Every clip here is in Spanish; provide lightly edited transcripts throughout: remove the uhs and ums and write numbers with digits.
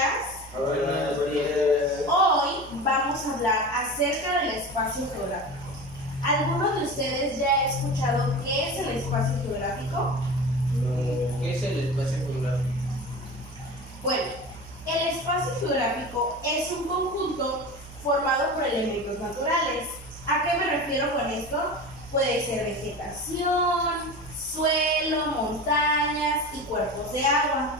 días. Buenos días. Hoy vamos a hablar acerca del espacio geográfico. ¿Alguno de ustedes ya ha escuchado qué es el espacio geográfico? ¿Qué es el espacio geográfico? Bueno, el espacio geográfico es un conjunto formado por elementos naturales. ¿A qué me refiero con esto? Puede ser vegetación, suelo, montañas y cuerpos de agua.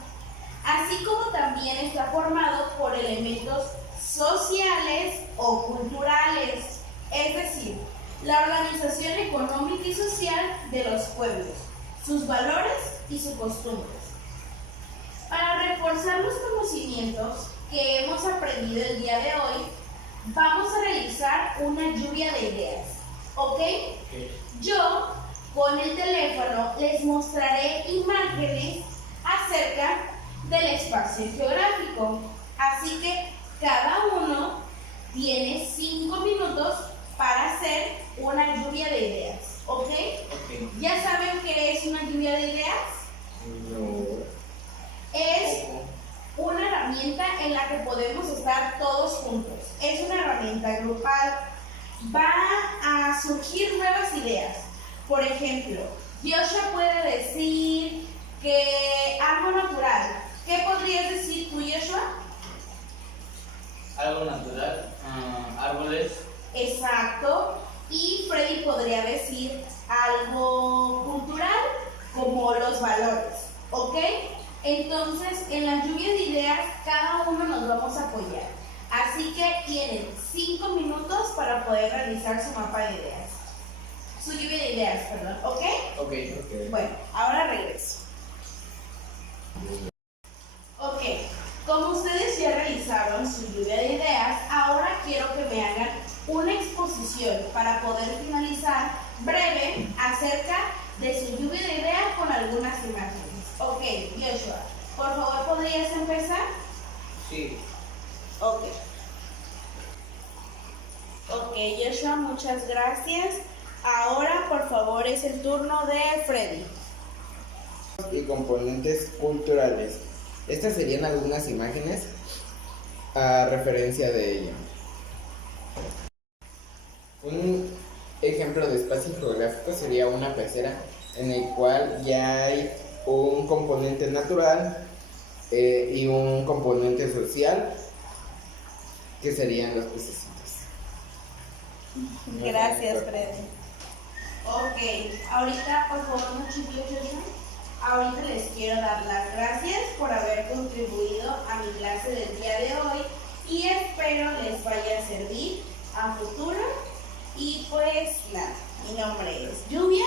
Así como también está formado por elementos sociales o culturales, es decir, la organización económica y social de los pueblos, sus valores y sus costumbres. Para reforzar los conocimientos que hemos aprendido el día de hoy, vamos a realizar una lluvia de ideas, ¿ok? Yo, con el teléfono, les mostraré imágenes acerca del espacio geográfico. Así que cada uno tiene 5 minutos para hacer una lluvia de ideas, ¿ok? ¿Ya saben qué es una lluvia de ideas? No. Es una herramienta en la que podemos estar todos juntos. Es una herramienta grupal. Va a surgir nuevas ideas. Por ejemplo, Joshua puede decir que algo natural. ¿Qué podrías decir tú, Joshua? Algo natural, árboles. Exacto. Y Freddy podría decir algo cultural, como los valores. ¿Ok? Entonces, en la lluvia de ideas, cada uno nos vamos a apoyar. Así que tienen 5 minutos para poder realizar su mapa de ideas. Su lluvia de ideas, perdón. ¿Ok? Ok. Bueno, ahora regreso. Ok, como ustedes ya realizaron su lluvia de ideas, ahora quiero que me hagan una exposición para poder finalizar breve acerca de su lluvia de ideas con algunas imágenes. Ok, Joshua, por favor, ¿podrías empezar? Sí. Ok. Ok, Joshua, muchas gracias. Ahora, por favor, es el turno de Freddy. Y componentes culturales. Estas serían algunas imágenes a referencia de ello. Un ejemplo de espacio geográfico sería una pecera en el cual ya hay un componente natural y un componente social que serían los pececitos. Gracias, Freddy. Ok, ahorita, por favor, muchachos, ahorita les quiero dar las gracias por haber contribuido a mi clase del día de hoy y espero les vaya a servir a futuro. Y pues nada, mi nombre es Lluvia